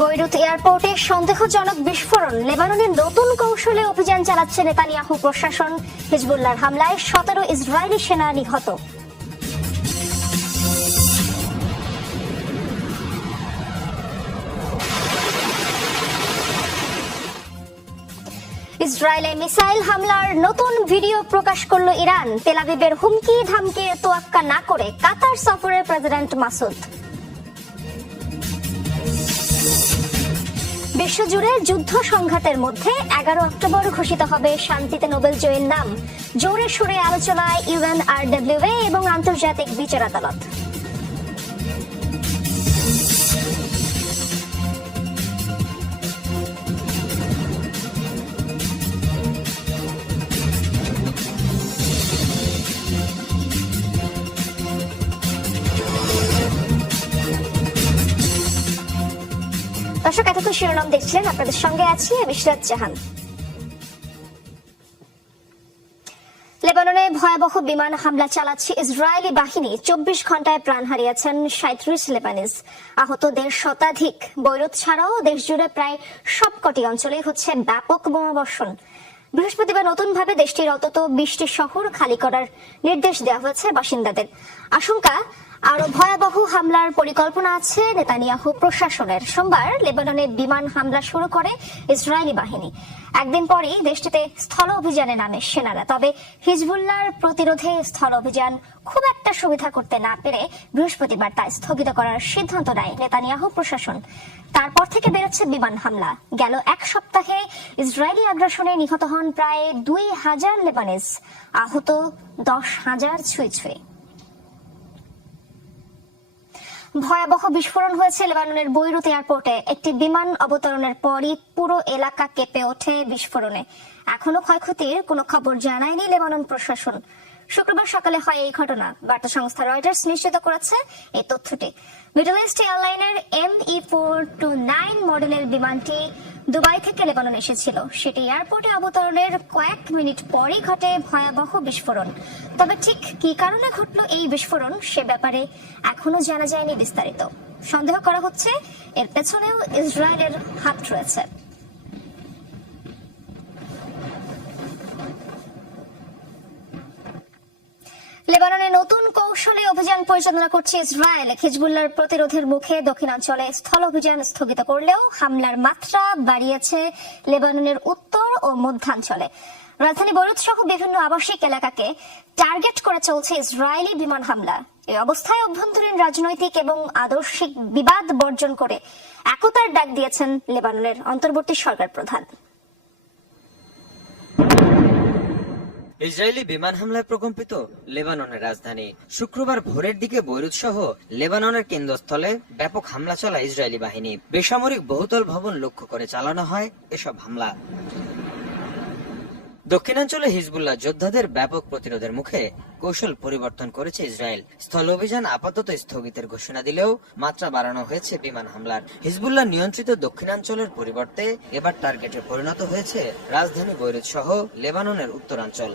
Beirut এয়ারপোর্টে সন্দেহজনক বিস্ফোরণ। লেবাননের নতুন কৌশলে অভিযান চালাচ্ছে নেতানিয়াহু প্রশাসন। হিজবুল্লাহর হামলায় সতেরো ইসরায়েলি সেনা নিহত। ইসরায়েলে মিসাইল হামলার নতুন ভিডিও প্রকাশ করল ইরান। তেলাবিবের হুমকি ধামকে তোয়াক্কা না করে কাতার সফরে প্রেসিডেন্ট মাসুদ। বিশ্বজুড়ে যুদ্ধ সংঘাতের মধ্যে এগারো অক্টোবর ঘোষিত হবে শান্তিতে নোবেল জয়ের নাম। জোরে সুরে আলোচনায় ইউএন আর এবং আন্তর্জাতিক বিচার আদালত। দর্শক শিরোনাম দেখছিলেন আপনাদের সঙ্গে আছি বিশ্বরাজ জাহান। লেবাননে ভয়াবহ বিমান হামলা চালাচ্ছে ইসরায়েলি বাহিনী। চব্বিশ ঘন্টায় প্রাণ হারিয়েছেন সাঁত্রিশ লেবানিজ। আহত দেড় শতাধিক বৈরুত ছাড়াও দেশ জুড়ে প্রায় সবকটি অঞ্চলেই হচ্ছে ব্যাপক বোমাবর্ষণ বৃহস্পতিবার নতুনভাবে দেশটির অন্তত বিশটি শহর খালি করার নির্দেশ দেওয়া হয়েছে বাসিন্দাদের। আশঙ্কা আরও ভয়াবহ হামলার পরিকল্পনা আছে নেতানিয়াহু প্রশাসনের। সোমবার লেবাননে বিমান হামলা শুরু করে ইসরায়েলি বাহিনী। একদিন পরেই দেশটিতে স্থল অভিযানে নামে সেনারা। তবে হিজবুল্লাহর প্রতিরোধে স্থল অভিযান খুব একটা সুবিধা করতে না পেরে বৃহস্পতিবার তা স্থগিত করার সিদ্ধান্ত নেয় নেতানিয়াহু প্রশাসন। তারপর থেকে বেরোচ্ছে বিমান হামলা। গেল এক সপ্তাহে ইসরায়েলি আগ্রাসনে নিহত হন প্রায় দুই হাজার লেবানিজ। আহত দশ হাজার ছুঁই ছুঁই। ভয়াবহ বিস্ফোরণ হয়েছে লেবাননের বৈরুত এয়ারপোর্টে। একটি বিমান অবতরণের পরই পুরো এলাকা কেঁপে ওঠে বিস্ফোরণে। এখনও ক্ষয়ক্ষতির কোনো খবর জানায়নি লেবানন প্রশাসন। শুক্রবার সকালে হয় এই ঘটনা। বার্তা সংস্থা রয়টার্স নিশ্চিত করেছে এই তথ্যটি। Middle east এয়ারলাইনের M E four two nine মডেলের বিমানটি দুবাই থেকে লেবানন এসেছিল। সেটি এয়ারপোর্টে অবতরণের কয়েক মিনিট পরই ঘটে ভয়াবহ বিস্ফোরণ। তবে ঠিক কি কারণে ঘটল এই বিস্ফোরণ সে ব্যাপারে এখনও জানা যায়নি বিস্তারিত। সন্দেহ করা হচ্ছে, এর পেছনেও ইসরায়েলের হাত রয়েছে। লেবাননে নতুন কৌশলে অভিযান পরিচালনা করছে ইসরায়েল। হিজবুল্লাহর প্রতিরোধের মুখে দক্ষিণাঞ্চলে স্থল অভিযান স্থগিত করলেও হামলার মাত্রা বাড়িয়েছে লেবাননের উত্তর ও মধ্যাঞ্চলে। রাজধানী বৈরুত সহ বিভিন্ন আবাসিক এলাকাকে টার্গেট করে চলছে ইসরায়েলি বিমান হামলা। এই অবস্থায় অভ্যন্তরীণ রাজনৈতিক এবং আদর্শিক বিবাদ বর্জন করে একতার ডাক দিয়েছেন লেবাননের অন্তর্বর্তী সরকার প্রধান। ইসরায়েলি বিমান হামলায় প্রকম্পিত লেবাননের রাজধানী। শুক্রবার ভোরের দিকে বৈরুত সহ লেবাননের কেন্দ্রস্থলে ব্যাপক হামলা চলা ইসরায়েলি বাহিনী। বেসামরিক বহুতল ভবন লক্ষ্য করে চালানো হয় এসব হামলা। দক্ষিণাঞ্চলে হিজবুল্লাহ যোদ্ধাদের ব্যাপক প্রতিরোধের মুখে কৌশল পরিবর্তন করেছে ইসরায়েল। স্থল অভিযান আপাতত স্থগিতের ঘোষণা দিলেও মাত্রা বাড়ানো হয়েছে বিমান হামলার। হিজবুল্লাহ নিয়ন্ত্রিত দক্ষিণাঞ্চলের পরিবর্তে এবার টার্গেটে পরিণত হয়েছে রাজধানী বৈরুত সহ লেবাননের উত্তরাঞ্চল।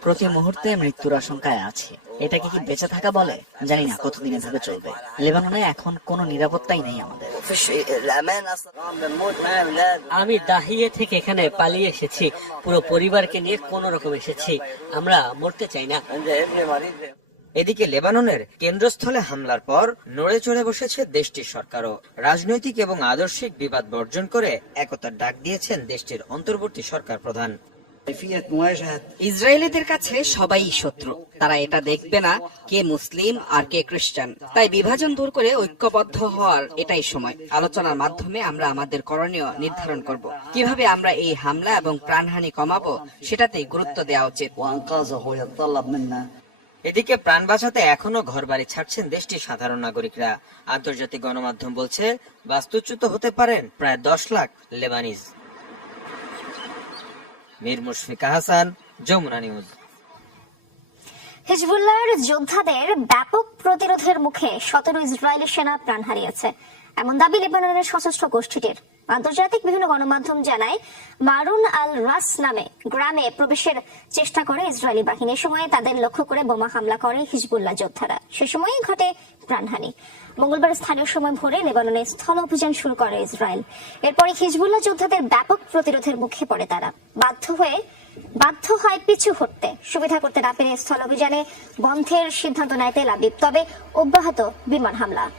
প্রতি মুহূর্তে মৃত্যুর আশঙ্কায় আছে। এটাকে কি বেঁচে থাকা বলে? জানি না, কতদিন এভাবে চলবে। লেবাননে এখন কোনো নিরাপত্তাই নেই আমাদের। আমি দাহিয়ে থেকে এখানে পালিয়ে এসেছি। পুরো পরিবারকে নিয়ে কোন রকম এসেছি। আমরা মরতে চাই না। এদিকে লেবাননের কেন্দ্রস্থলে হামলার পর নড়ে চড়ে বসেছে দেশটির সরকারও। রাজনৈতিক এবং আদর্শিক বিবাদ বর্জন করে একতার ডাক দিয়েছেন দেশটির অন্তর্বর্তী সরকার প্রধান। ইসরায়েলিদের কাছে সবাই শত্রু। তারা এটা দেখবে না কে মুসলিম আর কে খ্রিস্টান। তাই বিভাজন দূর করে ঐক্যবদ্ধ হওয়ার এটাই সময়। আলোচনার মাধ্যমে আমরা আমাদের করণীয় নির্ধারণ করব। কীভাবে আমরা এই হামলা এবং প্রাণহানি কমাবো সেটাতেই গুরুত্ব দেওয়া উচিত। এদিকে প্রাণ বাঁচাতে এখনও ঘরবাড়ি ছাড়ছেন দেশটির সাধারণ নাগরিকরা। আন্তর্জাতিক গণমাধ্যম বলছে, বাস্তুচ্যুত হতে পারেন প্রায় দশ লাখ লেবানিজ। মীর মুশফিকা হাসান যমুনা নিউজ। হিজবুল্লাহর যোদ্ধাদের ব্যাপক প্রতিরোধের মুখে সতেরো ইসরায়েলি সেনা প্রাণ হারিয়েছে। এমন দাবি লেবাননের সশস্ত্র গোষ্ঠীটির। আন্তর্জাতিক বিভিন্ন গণমাধ্যম জানায়, মারুন আল রাস নামে গ্রামে প্রবেশের চেষ্টা করে ইসরায়েলি বাহিনী। সময় তাদের লক্ষ্য করে বোমা হামলা করে হিজবুল্লাহ যোদ্ধারা। সে সময়ই ঘটে প্রাণহানি। মঙ্গলবার স্থানীয় সময় ভোরে লেবাননে স্থল অভিযান শুরু করে ইসরায়েল। এরপরে হিজবুল্লাহ যোদ্ধাদের ব্যাপক প্রতিরোধের মুখে পড়ে তারা। বাধ্য হয়ে, বাধ্য হয় পিছু হটতে। সুবিধা করতে না পেরে স্থল অভিযানে বন্ধের সিদ্ধান্ত নেয় তেল আবিব। তবে অব্যাহত বিমান হামলা।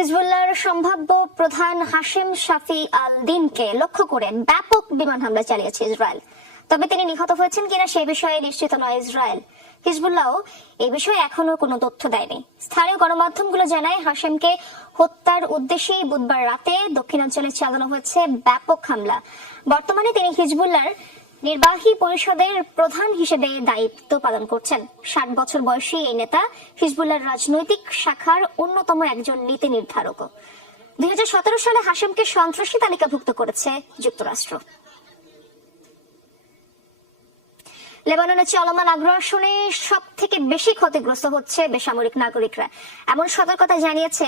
হিজবুল্লাহর সম্ভাব্য প্রধান হাশিম শাফি আল দিনকে লক্ষ্য করে ব্যাপক বিমান হামলা চালিয়েছে ইসরায়েল। তবে তিনি নিহত হয়েছেন কিনা সে বিষয়ে নিশ্চিত নয় ইসরায়েল। হিজবুল্লাহ এই বিষয়ে এখনও কোনো তথ্য দেয়নি। স্থানীয় গণমাধ্যমগুলো জানায়, হাশেমকে হত্যার উদ্দেশ্যেই বুধবার রাতে দক্ষিণাঞ্চলে চালানো হয়েছে ব্যাপক হামলা। বর্তমানে তিনি হিজবুল্লাহর নির্বাহী পরিষদের প্রধান হিসেবে দায়িত্ব পালন করছেন। ষাট বছর বয়সী এই নেতা হিজবুল্লাহর রাজনৈতিক শাখার অন্যতম একজন নীতি নির্ধারক। দুই হাজার সতেরো সালে হাসেমকে সন্ত্রাসী তালিকাভুক্ত করেছে যুক্তরাষ্ট্র। লেবাননের চলমান আগ্রাসনে সব থেকে বেশি ক্ষতিগ্রস্ত হচ্ছে বেসামরিক নাগরিকরা। এমন সতর্কতা জানিয়েছে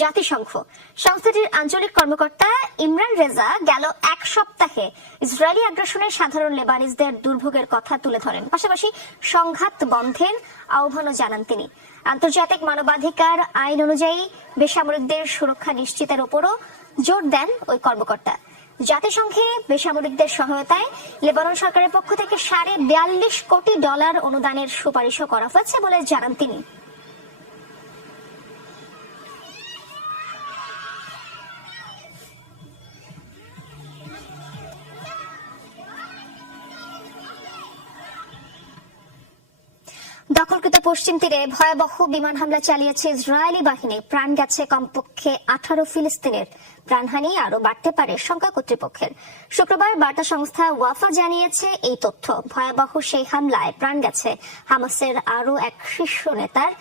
জাতিসংঘ। সংস্থাটির আঞ্চলিক কর্মকর্তা ইমরান রেজা গেল এক সপ্তাহে ইসরায়েলি আগ্রাসনে সাধারণ লেবানিজদের দুর্ভোগের কথা তুলে ধরেন। পাশাপাশি সংঘাত বন্ধের আহ্বানও জানান তিনি। আন্তর্জাতিক মানবাধিকার আইন অনুযায়ী বেসামরিকদের সুরক্ষা নিশ্চিতের উপরও জোর দেন ওই কর্মকর্তা। জাতিসংঘে বেসামরিকদের সহায়তায় লেবানন সরকারের পক্ষ থেকে সাড়ে বিয়াল্লিশ কোটি ডলার অনুদানের সুপারিশও করা হয়েছে বলে জানান তিনি। দখলকৃত পশ্চিম তীরে ভয়াবহ বিমান হামলা চালিয়েছে ইসরায়েলি বাহিনী। প্রাণ গেছে কমপক্ষে আঠারো ফিলিস্তিনের। প্রাণহানি আরও বাড়তে পারে শঙ্কা কর্তৃপক্ষের। শুক্রবার বার্তা সংস্থা ওয়াফা জানিয়েছে, এই তথ্য ভয়াবহ সেই হামলায় প্রাণ গেছে হামাসের আরও এক শীর্ষ নেতার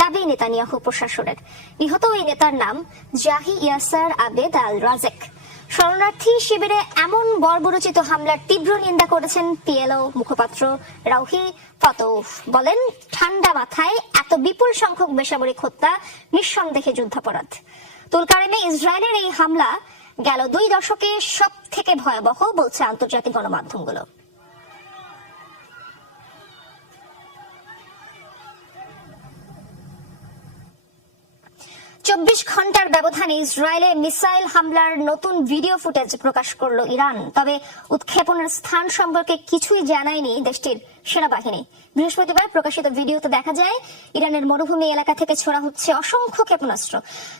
দাবি নেতানিয়াহু প্রশাসনের। নিহত ওই নেতার নাম জাহি ইয়াসার আবেদ আল রাজেক। শরণার্থী শিবিরে এমন বর্বরচিত হামলার তীব্র নিন্দা করেছেন পিএলও মুখপাত্র রাউহি ফতৌফ বলেন, ঠান্ডা মাথায় এত বিপুল সংখ্যক বেসামরিক হত্যা, নিঃসন্দেহে যুদ্ধাপরাধ। তুলকারেমে ইসরায়েলের এই হামলা গেল দুই দশকে সব থেকে ভয়াবহ বলছে আন্তর্জাতিক গণমাধ্যমগুলো চব্বিশ ঘণ্টার ব্যবধানে ইসরায়েলে মিসাইল হামলার নতুন ভিডিও ফুটেজ প্রকাশ করল ইরান। তবে উৎক্ষেপণের স্থান সম্পর্কে কিছুই জানায়নি দেশটির সেনাবাহিনী। বৃহস্পতিবার প্রকাশিত ভিডিওতে দেখা যায়, ইরানের মরুভূমি এলাকা থেকে ছোড়া হচ্ছে অসংখ্য ক্ষেপণাস্ত্র।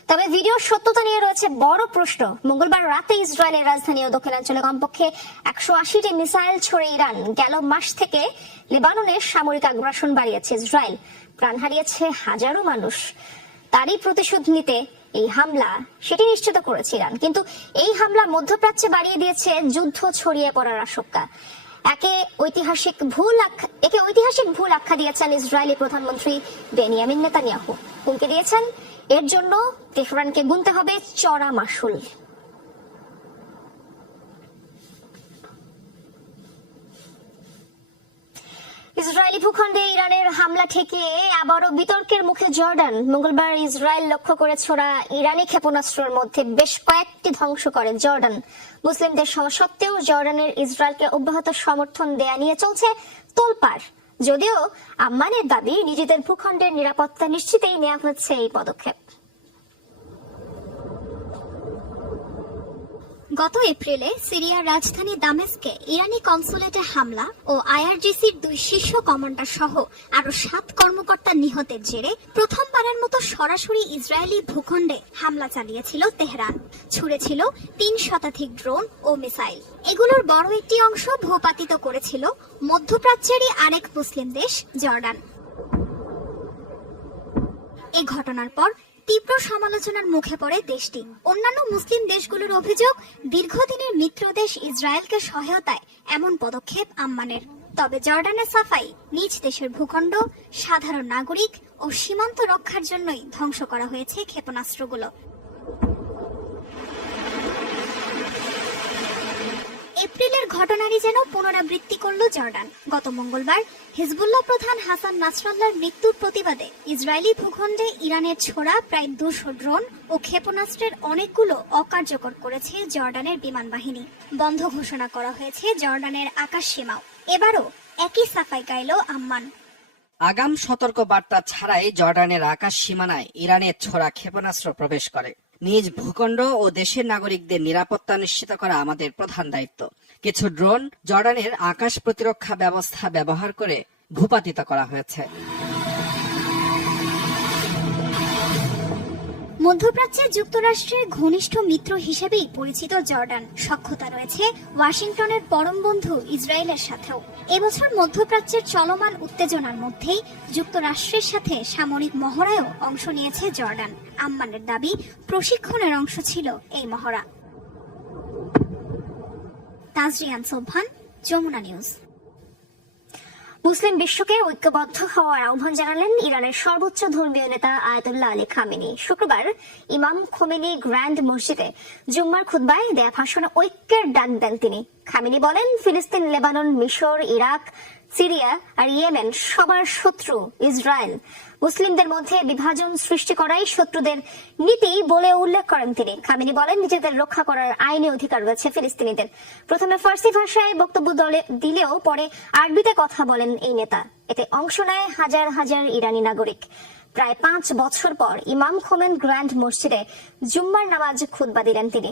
তবে ভিডিওর সত্যতা নিয়ে রয়েছে বড় প্রশ্ন। মঙ্গলবার রাতে ইসরায়েলের রাজধানী ও দক্ষিণাঞ্চলে কমপক্ষে একশো আশিটি মিসাইল ছড়ে ইরান। গেল মাস থেকে লেবাননের সামরিক আগ্রাসন বাড়িয়েছে ইসরায়েল। প্রাণ হারিয়েছে হাজারো মানুষ। তারই প্রতিশোধ নিতে এই হামলা সেটি নিশ্চিত করেছে ইরান। কিন্তু এই হামলা মধ্যপ্রাচ্যে বাড়িয়ে দিয়েছে যুদ্ধ ছড়িয়ে পড়ার আশঙ্কা। একে ঐতিহাসিক ভুল একে ঐতিহাসিক ভুল আখ্যা দিয়েছেন ইসরায়েলি প্রধানমন্ত্রী বেনিয়ামিন নেতানিয়াহু। হুমকি দিয়েছেন, এর জন্য তেহরানকে গুনতে হবে চড়া মাসুল ইসরায়েলি ভূখণ্ডে ইরানের হামলা ঠেকিয়ে আবারও বিতর্কের মুখে জর্ডান। মঙ্গলবার ইসরায়েল লক্ষ্য করে ছোড়া ইরানি ক্ষেপণাস্ত্রের মধ্যে বেশ কয়েকটি ধ্বংস করে জর্ডান। মুসলিমদের সত্ত্বেও জর্ডানের ইসরায়েলকে অব্যাহত সমর্থন দেয়া নিয়ে চলছে তোলপাড়। যদিও আম্মানের দাবি, নিজেদের ভূখণ্ডের নিরাপত্তা নিশ্চিতেই নেওয়া হচ্ছে এই পদক্ষেপ। গত এপ্রিলে সিরিয়ার রাজধানী দামেস্কে ইরানি কনসুলেটে হামলা ও আইআরজিসির দুই শীর্ষ কমান্ডার সহ আরও সাত কর্মকর্তা নিহতের জেরে প্রথমবারের মতো সরাসরি ইসরায়েলি ভূখণ্ডে হামলা চালিয়েছিল তেহরান। ছুড়েছিল তিন শতাধিক ড্রোন ও মিসাইল। এগুলোর বড় একটি অংশ ভূপাতিত করেছিল মধ্যপ্রাচ্যেরই আরেক মুসলিম দেশ জর্ডান। এ ঘটনার পর তীব্র সমালোচনার মুখে পড়ে দেশটি। অন্যান্য মুসলিম দেশগুলোর অভিযোগ, দীর্ঘদিনের মিত্র দেশ ইসরায়েলকে সহায়তায় এমন পদক্ষেপ আম্মানের। তবে জর্ডানের সাফাই নিজ দেশের ভূখণ্ড, সাধারণ নাগরিক ও সীমান্ত রক্ষার জন্যই ধ্বংস করা হয়েছে ক্ষেপণাস্ত্রগুলো। এপ্রিলের ঘটনারই যেন পুনরাবৃত্তি করল জর্ডান। গত মঙ্গলবার হিজবুল্লাহ প্রধান হাসান নাসরাল্লাহর মৃত্যুর প্রতিবাদে ইসরায়েলি ভূখণ্ডে ইরানের ছোড়া প্রায় দুশো ড্রোন ও ক্ষেপণাস্ত্রের অনেকগুলো অকার্যকর করেছে জর্ডানের বিমান বাহিনী। বন্ধ ঘোষণা করা হয়েছে জর্ডানের আকাশ সীমাও। এবারও একই সাফাই গাইল আম্মান। আগাম সতর্ক বার্তা ছাড়াই জর্ডানের আকাশ সীমানায় ইরানের ছোড়া ক্ষেপণাস্ত্র প্রবেশ করে। নিজ ভূখণ্ড ও দেশের নাগরিকদের নিরাপত্তা নিশ্চিত করা আমাদের প্রধান দায়িত্ব। কিছু ড্রোন জর্ডানের আকাশ প্রতিরক্ষা ব্যবস্থা ব্যবহার করে ভূপাতিত করা হয়েছে। মধ্যপ্রাচ্যে যুক্তরাষ্ট্রের ঘনিষ্ঠ মিত্র হিসেবেই পরিচিত জর্ডান। সক্ষতা রয়েছে ওয়াশিংটনের পরম বন্ধু ইসরায়েলের সাথেও। এবছর মধ্যপ্রাচ্যের চলমান উত্তেজনার মধ্যেই যুক্তরাষ্ট্রের সাথে সামরিক মহড়ায়ও অংশ নিয়েছে জর্ডান। আম্মানের দাবি, প্রশিক্ষণের অংশ ছিল এই মহড়া। তাজরিয়ান সোভান যমুনা নিউজ। মুসলিম বিশ্বকে ঐক্যবদ্ধ হওয়ার আহ্বান জানালেন ইরানের সর্বোচ্চ ধর্মীয় নেতা আয়াতুল্লাহ আলী খামেনি। শুক্রবার ইমাম খোমেনি গ্র্যান্ড মসজিদে জুম্মার খুদ্বায় দেয়া ভাষণে ঐক্যের ডাক দেন তিনি। খামেনি বলেন, ফিলিস্তিন, লেবানন, মিশর, ইরাক, সিরিয়া আর ইয়েমেন সবার শত্রু ইসরায়েল। মুসলিমদের মধ্যে বিভাজন সৃষ্টি করাই শত্রুদের নীতি বলে উল্লেখ করেন তিনি। খামিনি বলেন, নিজেদের রক্ষা করার আইনি অধিকার রয়েছে ফিলিস্তিনিদের। প্রথমে ফার্সি ভাষায় বক্তব্য দলে দিলেও পরে আরবিতে কথা বলেন এই নেতা। এতে অংশ নেয় হাজার হাজার ইরানি নাগরিক। প্রায় পাঁচ বছর পর ইমাম খোমেন গ্র্যান্ড মসজিদে জুম্মার নামাজ খুতবা দিলেন তিনি।